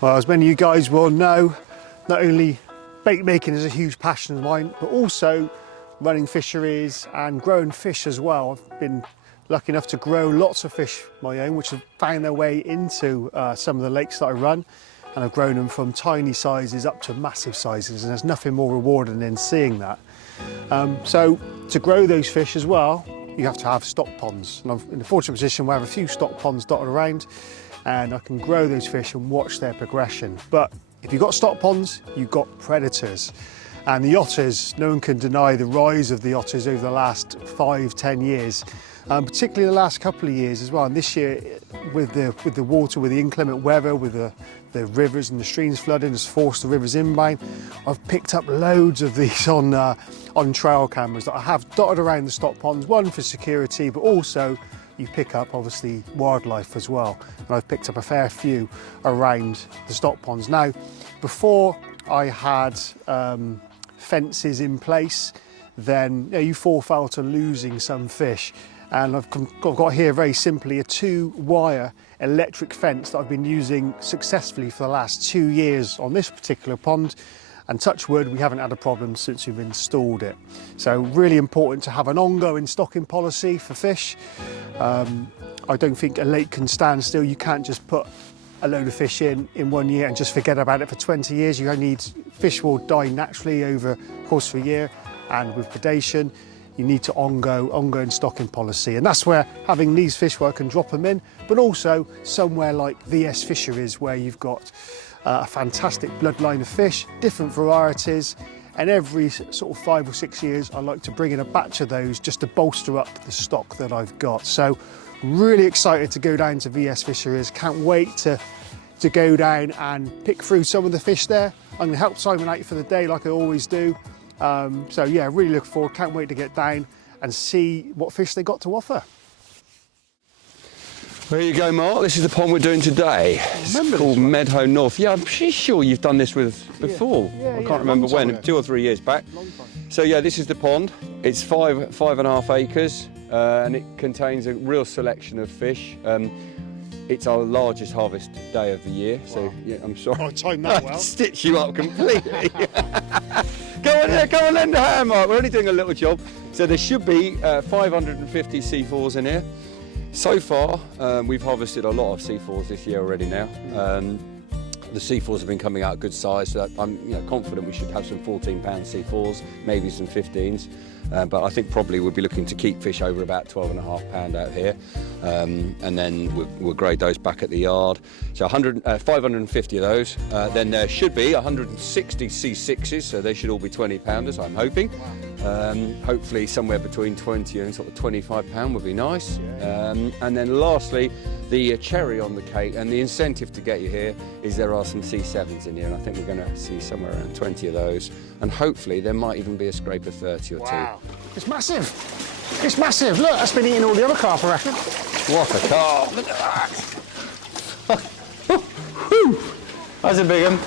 Well, as many of you guys will know, not only bait making is a huge passion of mine, but also running fisheries and growing fish as well. I've been lucky enough to grow lots of fish of my own, which have found their way into some of the lakes that I run. And I've grown them from tiny sizes up to massive sizes, and there's nothing more rewarding than seeing that. So to grow those fish as well, you have to have stock ponds. And I'm in the fortunate position where I have a few stock ponds dotted around, and I can grow those fish and watch their progression. But if you've got stock ponds, you've got predators. And the otters, no one can deny the rise of the otters over the last 5-10 years, particularly the last couple of years as well. And this year, with the water, with the inclement weather, with the rivers and the streams flooding, has forced the rivers inbound. I've picked up loads of these on trail cameras that I have dotted around the stock ponds, one for security, but also you pick up obviously wildlife as well. And I've picked up a fair few around the stock ponds. Now, before I had fences in place, then you fall foul to losing some fish. And I've got here very simply a 2-wire electric fence that I've been using successfully for the last 2 years on this particular pond. And touch wood, we haven't had a problem since we've installed it. So really important to have an ongoing stocking policy for fish. I don't think a lake can stand still. You can't just put a load of fish in 1 year and just forget about it for 20 years. You need, fish will die naturally over the course of a year, and with predation, you need to ongoing stocking policy. And that's where having these fish where I can drop them in, but also somewhere like VS Fisheries, where you've got a fantastic bloodline of fish, different varieties, and every sort of 5 or 6 years I like to bring in a batch of those just to bolster up the stock that I've got. So really excited to go down to VS Fisheries. Can't wait to go down and pick through some of the fish there. I'm going to help Simon out for the day like I always do. So yeah, really looking forward, can't wait to get down and see what fish they got to offer. There you go, Mark. This is the pond we're doing today. It's called Meadow North. Yeah, I'm pretty sure you've done this with before. I can't remember when, 2 or 3 years back. So yeah, this is the pond. It's 5.5 acres, and it contains a real selection of fish. It's our largest harvest day of the year, so yeah, I'm sorry. I timed that well. Stitch you up completely. Go on, lend a hand, Mark. We're only doing a little job. So there should be 550 C4s in here. So far, we've harvested a lot of C4s this year already now. The C4s have been coming out good size, so I'm confident we should have some 14-pound C4s, maybe some 15s. But I think probably we'll be looking to keep fish over about 12.5 pound out here, and then we'll grade those back at the yard. So 550 of those. Then there should be 160 C6s, so they should all be 20-pounders, I'm hoping. Hopefully somewhere between 20 and sort of 25 pound would be nice. And then lastly, the cherry on the cake, and the incentive to get you here is there are some C7s in here, and I think we're going to see somewhere around 20 of those, and hopefully there might even be a scrape of 30 or 2. Wow, it's massive. It's massive. Look, that's been eating all the other carp, I reckon. What a carp! Look at that! That's a big one.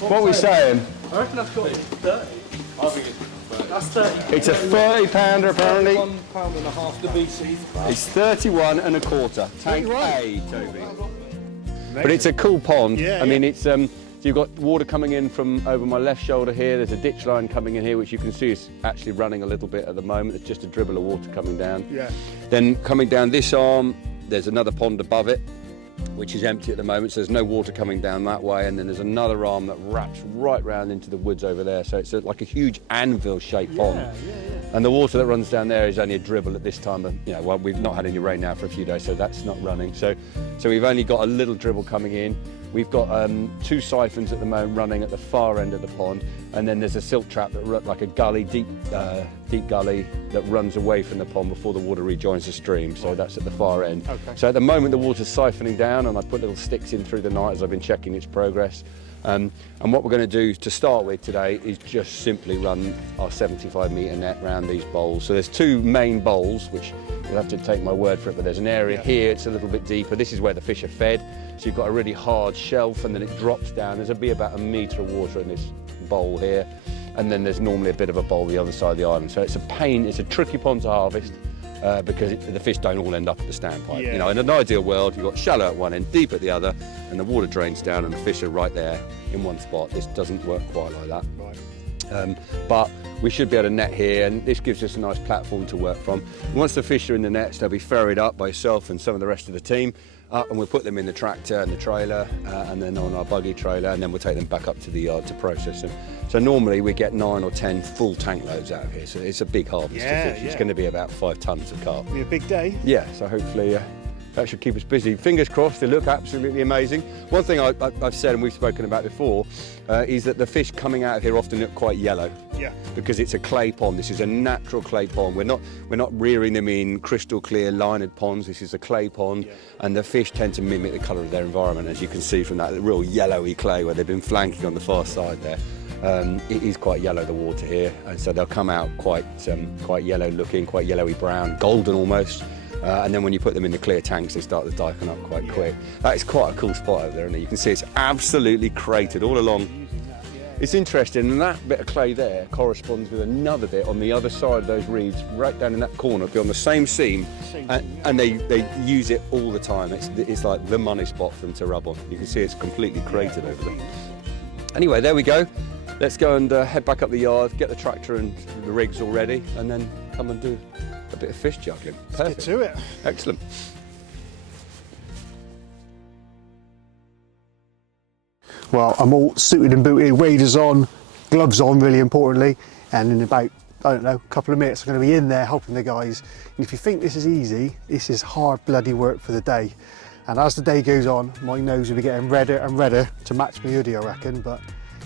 What are we saying? I reckon that's got 30. I think it's 30. That's 30. It's a 30-pounder apparently. 1.5 pounds the BC. It's 31.25. Tank A, Toby. But it's a cool pond. I mean, it's you've got water coming in from over my left shoulder here. There's a ditch line coming in here, which you can see is actually running a little bit at the moment. It's just a dribble of water coming down. Yeah. Then coming down this arm, there's another pond above it, which is empty at the moment, so there's no water coming down that way, and then there's another arm that wraps right round into the woods over there, so it's like a huge anvil-shaped pond. And the water that runs down there is only a dribble at this time of, well, we've not had any rain now for a few days, so that's not running. So we've only got a little dribble coming in. We've got 2 siphons at the moment running at the far end of the pond, and then there's a silt trap that like a gully, deep gully that runs away from the pond before the water rejoins the stream. So that's at the far end. Okay. So at the moment the water's siphoning down, and I put little sticks in through the night as I've been checking its progress. And what we're going to do to start with today is just simply run our 75-metre net around these bowls. So there's 2 main bowls, which you'll have to take my word for it, but there's an area here, it's a little bit deeper. This is where the fish are fed. So you've got a really hard shelf, and then it drops down. There'll be about 1 metre of water in this bowl here. And then there's normally a bit of a bowl the other side of the island. So it's a pain, it's a tricky pond to harvest. because the fish don't all end up at the standpipe. Yeah. You know, in an ideal world, you've got shallow at one end, deep at the other, and the water drains down and the fish are right there in one spot. This doesn't work quite like that. Right. But we should be able to net here, and this gives us a nice platform to work from. Once the fish are in the nets, they'll be ferried up by yourself and some of the rest of the team, and we'll put them in the tractor and the trailer, and then on our buggy trailer, and then we'll take them back up to the yard to process them. So normally we get 9 or 10 full tank loads out of here, so it's a big harvest of fish. It's going to be about 5 tons of carp. It'll be a big day. Yeah, so hopefully that should keep us busy. Fingers crossed, they look absolutely amazing. One thing I've said, and we've spoken about before, is that the fish coming out of here often look quite yellow. Yeah. Because it's a clay pond. This is a natural clay pond. We're not rearing them in crystal clear lined ponds. This is a clay pond, and the fish tend to mimic the colour of their environment, as you can see from that real yellowy clay where they've been flanking on the far side there. It is quite yellow, the water here, and so they'll come out quite yellow looking, quite yellowy brown, golden almost. And then when you put them in the clear tanks, they start to darken up quite quick. That is quite a cool spot over there, and you can see it's absolutely cratered all along. It's interesting, and that bit of clay there corresponds with another bit on the other side of those reeds, right down in that corner, be on the same seam, and they use it all the time. It's like the money spot for them to rub on. You can see it's completely cratered over there. Anyway, there we go. Let's go and head back up the yard, get the tractor and the rigs all ready, and then come and do a bit of fish juggling. Perfect. Let's get to it. Excellent. Well, I'm all suited and booted, waders on, gloves on really importantly, and in about, I don't know, a couple of minutes I'm going to be in there helping the guys. And if you think this is easy, this is hard bloody work for the day. And as the day goes on, my nose will be getting redder and redder to match my hoodie, I reckon, but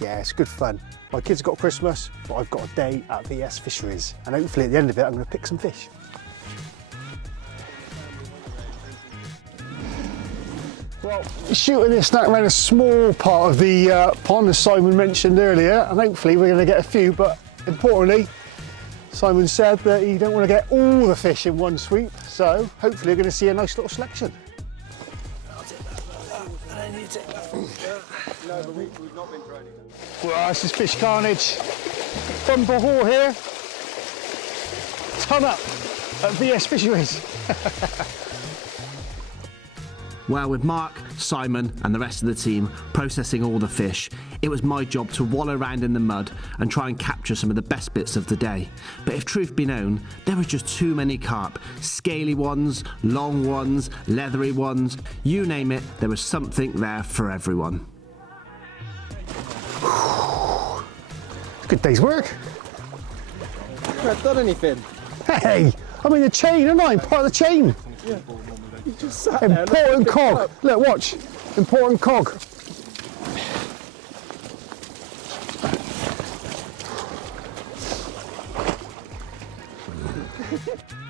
yeah, it's good fun. My kids have got Christmas, but I've got a day at VS Fisheries, and hopefully at the end of it I'm going to pick some fish. Well, shooting this now around a small part of the pond, as Simon mentioned earlier, and hopefully we're going to get a few, but importantly, Simon said that he don't want to get all the fish in one sweep, so hopefully we're going to see a nice little selection. I'll take that. And then you take that. No, but we've not been training them. Well, this is fish carnage. Bumper haul here. Ton up at VS Fisheries. Well, with Mark, Simon and the rest of the team processing all the fish, it was my job to wallow around in the mud and try and capture some of the best bits of the day. But if truth be known, there were just too many carp. Scaly ones, long ones, leathery ones, you name it, there was something there for everyone. Good day's work. You haven't done anything. Hey, I'm in the chain, aren't I? I'm part of the chain. Yeah. You just sat there. Important cog. Look, watch. Important cog.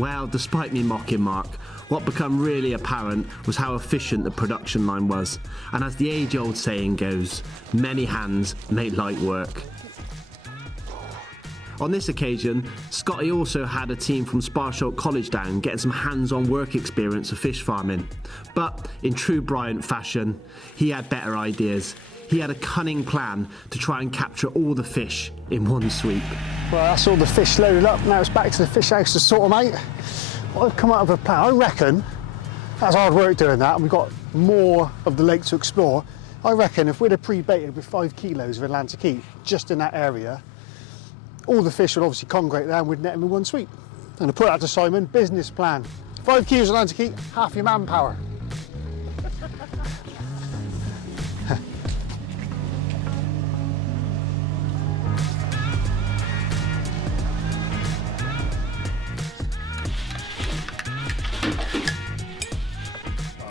Well, despite me mocking Mark, what became really apparent was how efficient the production line was. And as the age-old saying goes, many hands make light work. On this occasion, Scotty also had a team from Sparsholt College down getting some hands-on work experience of fish farming. But in true Bryant fashion, he had better ideas. He had a cunning plan to try and capture all the fish in one sweep. Well, that's all the fish loaded up. Now it's back to the fish house to sort them out. Well, I've come out of a plan. I reckon that's hard work doing that, and we've got more of the lake to explore. I reckon if we'd have pre-baited with 5 kilos of Atlantic heat just in that area, all the fish would obviously congregate there and we'd net them in one sweep. I'm going to put that to Simon. Business plan. 5 kilos of Atlantic heat, half your manpower.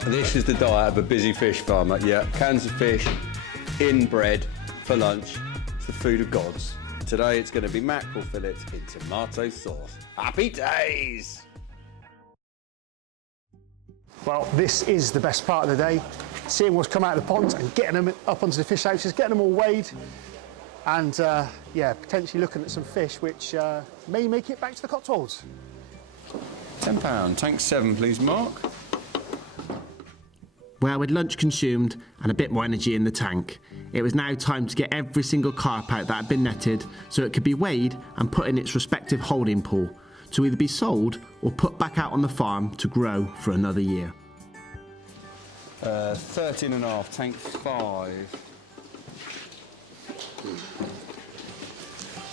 This is the diet of a busy fish farmer. Yeah, cans of fish, in bread for lunch. It's the food of gods. Today it's going to be mackerel fillets in tomato sauce. Happy days! Well, this is the best part of the day. Seeing what's come out of the ponds and getting them up onto the fish houses, getting them all weighed, and yeah, potentially looking at some fish which may make it back to the Cotswolds. £10, tank 7 please, Mark. Well, with lunch consumed and a bit more energy in the tank, it was now time to get every single carp out that had been netted so it could be weighed and put in its respective holding pool. to either be sold or put back out on the farm to grow for another year. 13 and a half, tank 5.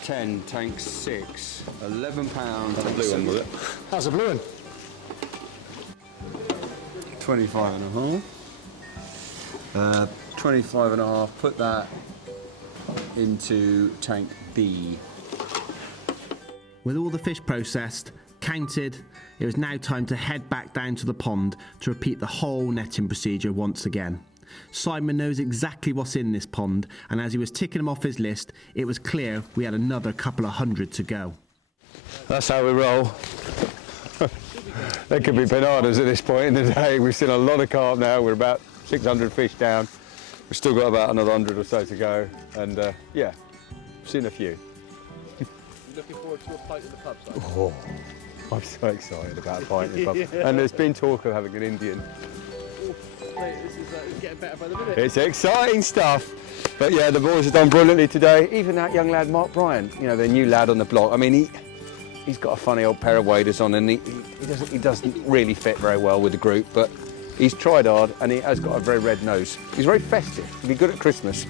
10, tank 6. 11 pounds. That's a blue one, was it? That's a blue one. 25 and a half. 25 and a half, put that into tank B. With all the fish processed, counted, it was now time to head back down to the pond to repeat the whole netting procedure once again. Simon knows exactly what's in this pond, and as he was ticking them off his list, it was clear we had another couple of hundred to go. That's how we roll. There could be bananas at this point in the day. We've seen a lot of carp now. We're about 600 fish down. We've still got about another 100 or so to go, and yeah, seen a few. Looking forward to a pint in the pub, Simon? Oh, I'm so excited about a pint in the pub. And there's been talk of having an Indian. Mate, this is getting better by the minute. It's exciting stuff. But yeah, the boys have done brilliantly today. Even that young lad, Mark Bryan, you know, the new lad on the block. I mean, he's got a funny old pair of waders on, and he doesn't really fit very well with the group, but he's tried hard, and he has got a very red nose. He's very festive. He'll be good at Christmas.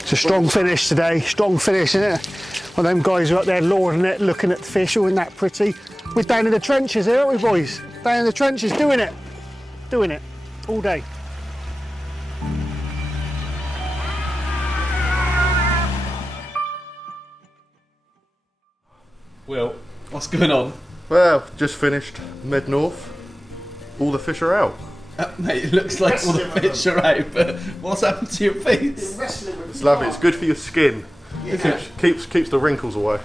It's a strong finish today, strong finish, isn't it? Well, them guys are up there lording it, looking at the fish, all isn't that pretty? We're down in the trenches here, aren't we, boys? Down in the trenches, doing it, all day. Will, what's going on? Well, just finished mid-north. All the fish are out. Mate, it looks like all the fish are out, but what's happened to your feet? It's lovely. It's good for your skin. Keeps the wrinkles away.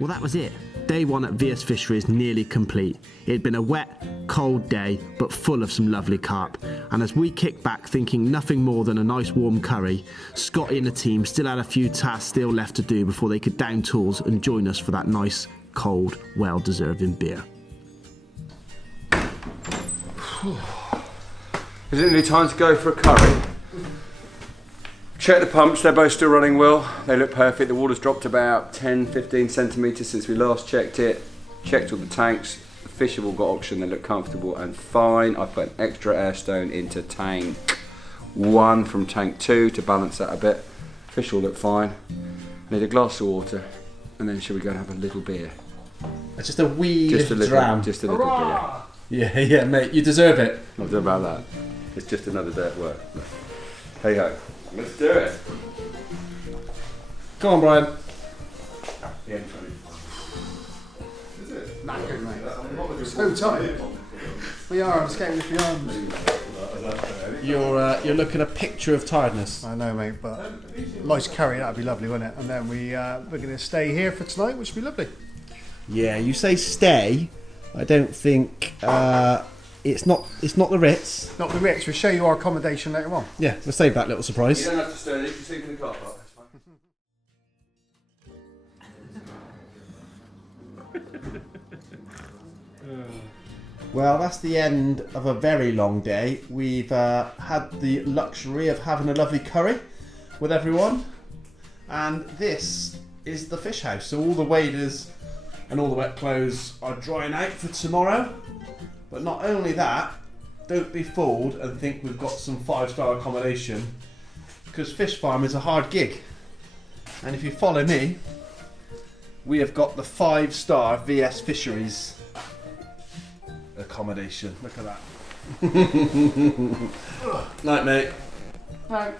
Well, that was it. Day one at VS Fisheries nearly complete. It had been a wet, cold day, but full of some lovely carp. And as we kicked back thinking nothing more than a nice warm curry, Scotty and the team still had a few tasks still left to do before they could down tools and join us for that nice, cold, well-deserving beer. Is it nearly time to go for a curry? Check the pumps, they're both still running well. They look perfect. The water's dropped about 10-15 centimetres since we last checked it. Checked all the tanks. The fish have all got oxygen, they look comfortable and fine. I put an extra air stone into tank 1 from tank 2 to balance that a bit. Fish all look fine. I need a glass of water, and then shall we go and have a little beer? Just a wee Just a little, dram. just a little beer. Yeah, mate, you deserve it. Not doing about that. It's just another day at work. Hey ho. Let's do it. Come on, Brian. The M20. Is it? Knackered, mate. So tired. We are, I'm skating with the arms. You're looking a picture of tiredness. I know, mate, but nice curry, that'd be lovely, wouldn't it? And then we're going to stay here for tonight, which would be lovely. Yeah, you say stay. I don't think it's not the Ritz. Not the Ritz, we'll show you our accommodation later on. Yeah, we'll save that little surprise. You don't have to stay there, you can sleep in the car park. Well, that's the end of a very long day. We've had the luxury of having a lovely curry with everyone, and this is the fish house. So all the waders and all the wet clothes are drying out for tomorrow. But not only that, don't be fooled and think we've got some 5-star accommodation, because fish farm is a hard gig. And if you follow me, we have got the 5-star VS Fisheries accommodation. Look at that. Night, mate. Night.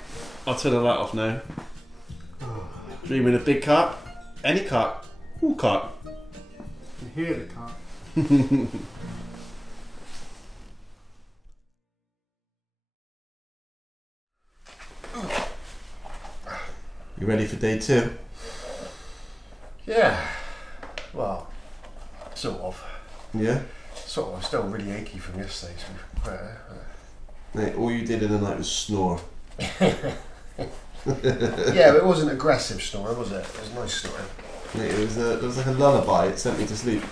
I'll turn the light off now. Dreaming of big carp? Any carp? All carp. You can hear the car. You ready for day 2? Yeah. Well, sort of. Yeah? Sort of. I'm still really achy from yesterday. To be fair. Mate, all you did in the night was snore. Yeah, but it wasn't aggressive snoring, was it? It was nice snoring. Mate, it was like a lullaby. It sent me to sleep.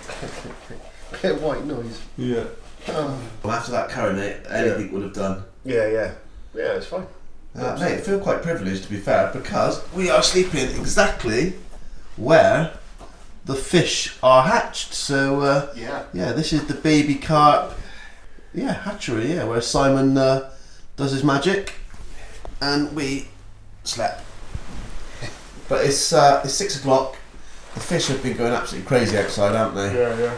Bit of white noise. Yeah. Well, after that curry, mate, anything would have done. Yeah, it's fine. Mate, I feel quite privileged, to be fair, because we are sleeping exactly where the fish are hatched. So yeah, this is the baby carp. Yeah, hatchery. Yeah, where Simon does his magic, and we slept. But it's 6 o'clock. The fish have been going absolutely crazy outside, haven't they? Yeah.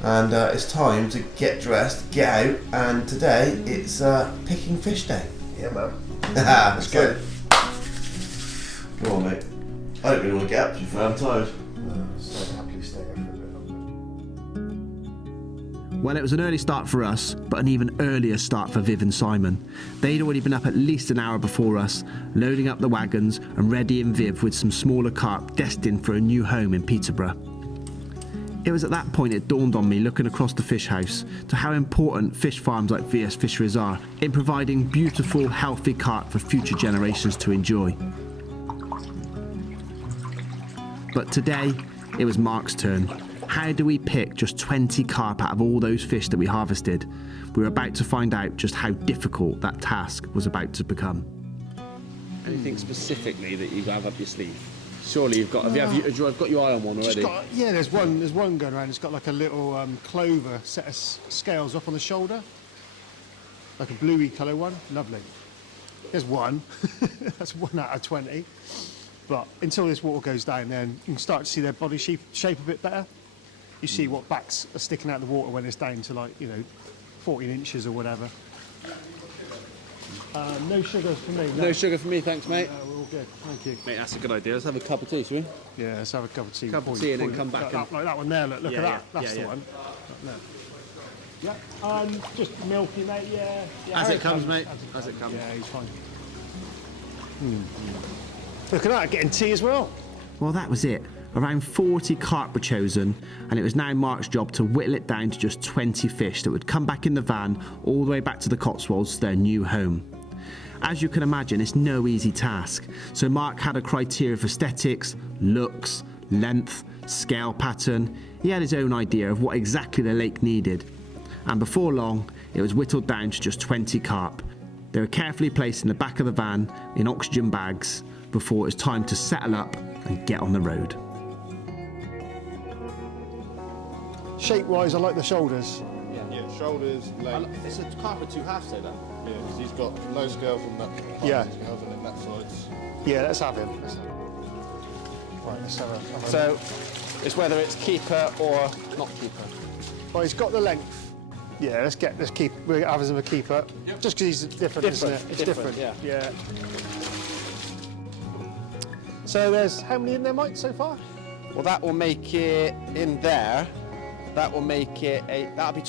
And it's time to get dressed, get out, and today it's picking fish day. Yeah, man. That's good. Go on, mate. I don't really want to get up to you, I'm tired. So happily stay there for a bit longer. Well, it was an early start for us, but an even earlier start for Viv and Simon. They'd already been up at least an hour before us, loading up the wagons and readying Viv with some smaller carp destined for a new home in Peterborough. It was at that point it dawned on me, looking across the fish house, to how important fish farms like VS Fisheries are in providing beautiful, healthy carp for future generations to enjoy. But today, it was Mark's turn. How do we pick just 20 carp out of all those fish that we harvested? We were about to find out just how difficult that task was about to become. Anything specifically that you have up your sleeve? Surely you've got. Have you got your eye on one already? There's one going around. It's got like a little clover set of scales up on the shoulder, like a bluey colour one. Lovely. There's one. That's 1 out of 20. But until this water goes down, then you can start to see their body shape a bit better. You see what backs are sticking out of the water when it's down to 14 inches or whatever. No sugar for me. No sugar for me, thanks, mate. We're all good, thank you. Mate, that's a good idea. Let's have a cup of tea, shall we? Yeah, let's have a cup of tea. Cup of tea and then come back like that one there. Look at that. That's the one. Yeah. Just milky, mate. Yeah. As it comes, mate. As it comes. Yeah, he's fine. Look at that, getting tea as well. Well, that was it. Around 40 carp were chosen, and it was now Mark's job to whittle it down to just 20 fish that would come back in the van all the way back to the Cotswolds to their new home. As you can imagine, it's no easy task, so Mark had a criteria for aesthetics, looks, length, scale pattern. He had his own idea of what exactly the lake needed. And before long, it was whittled down to just 20 carp. They were carefully placed in the back of the van in oxygen bags before it was time to settle up and get on the road. Shape-wise, I like the shoulders. Yeah, shoulders, legs. It's a carp with 2 halves, though. Yeah, because he's got no scales on that part. Yeah. Scales and then that side's. Yeah, let's have him. Right, let's have a So, it's whether it's keeper or not keeper. Well, he's got the length. Yeah, let's keep. We'll have him a keeper. Yep. Just because he's different, isn't it? It's different. Yeah. So there's how many in there, Mike, so far? Well, that will make it in there. That will make it 8. That'll be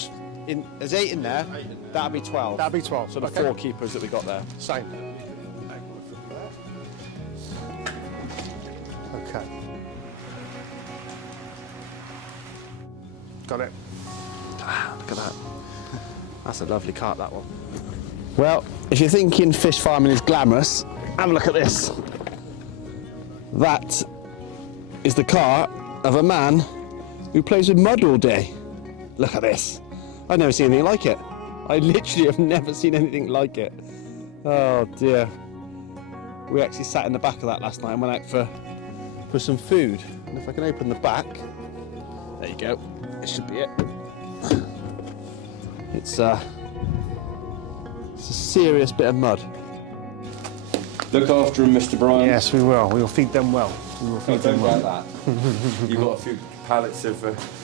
there's 8 in there. That'll be 12. That'll be 12. So the 4 keepers that we got there. Same. Okay. Got it. Look at that. That's a lovely carp, that one. Well, if you're thinking fish farming is glamorous, have a look at this. That is the car of a man who plays with mud all day. Look at this. I've never seen anything like it. I literally have never seen anything like it. Oh dear. We actually sat in the back of that last night and went out for some food. And if I can open the back, there you go. This should be it. It's a serious bit of mud. Look after him, Mr. Bryan. Yes, we will. We will feed them well. We will feed them well. That. You've got a few pallets of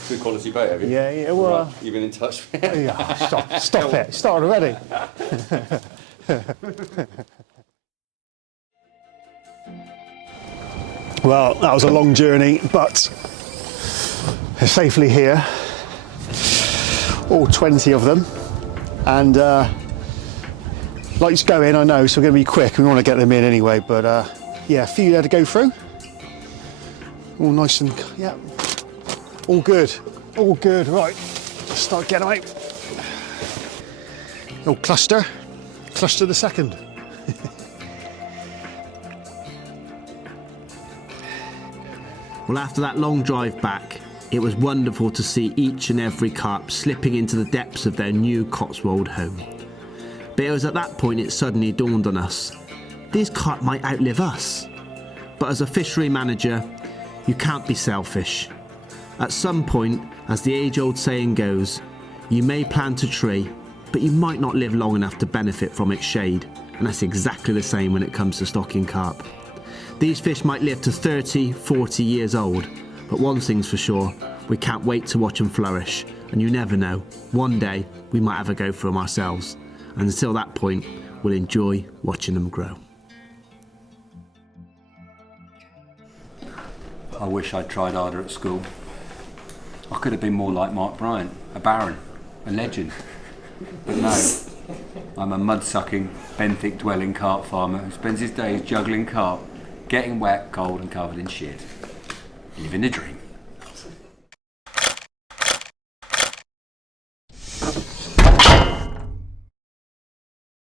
good quality bait, have you? Yeah. Well, You've been in touch with yeah. Stop it. Started already. Well, that was a long journey, but they're safely here. All 20 of them, and lights going, I know, so we're going to be quick. We want to get them in anyway, but yeah, a few there to go through. All nice and, yeah, all good. Right, let's start getting them out. Oh, cluster the second. Well, after that long drive back, it was wonderful to see each and every carp slipping into the depths of their new Cotswold home. But it was at that point it suddenly dawned on us. These carp might outlive us. But as a fishery manager, you can't be selfish. At some point, as the age-old saying goes, you may plant a tree, but you might not live long enough to benefit from its shade, and that's exactly the same when it comes to stocking carp. These fish might live to 30, 40 years old, but one thing's for sure, we can't wait to watch them flourish, and you never know, one day we might have a go for them ourselves, and until that point, we'll enjoy watching them grow. I wish I'd tried harder at school. I could have been more like Mark Bryant, a baron, a legend. But no, I'm a mud-sucking, benthic-dwelling carp farmer who spends his days juggling carp, getting wet, cold and covered in shit. Living the dream.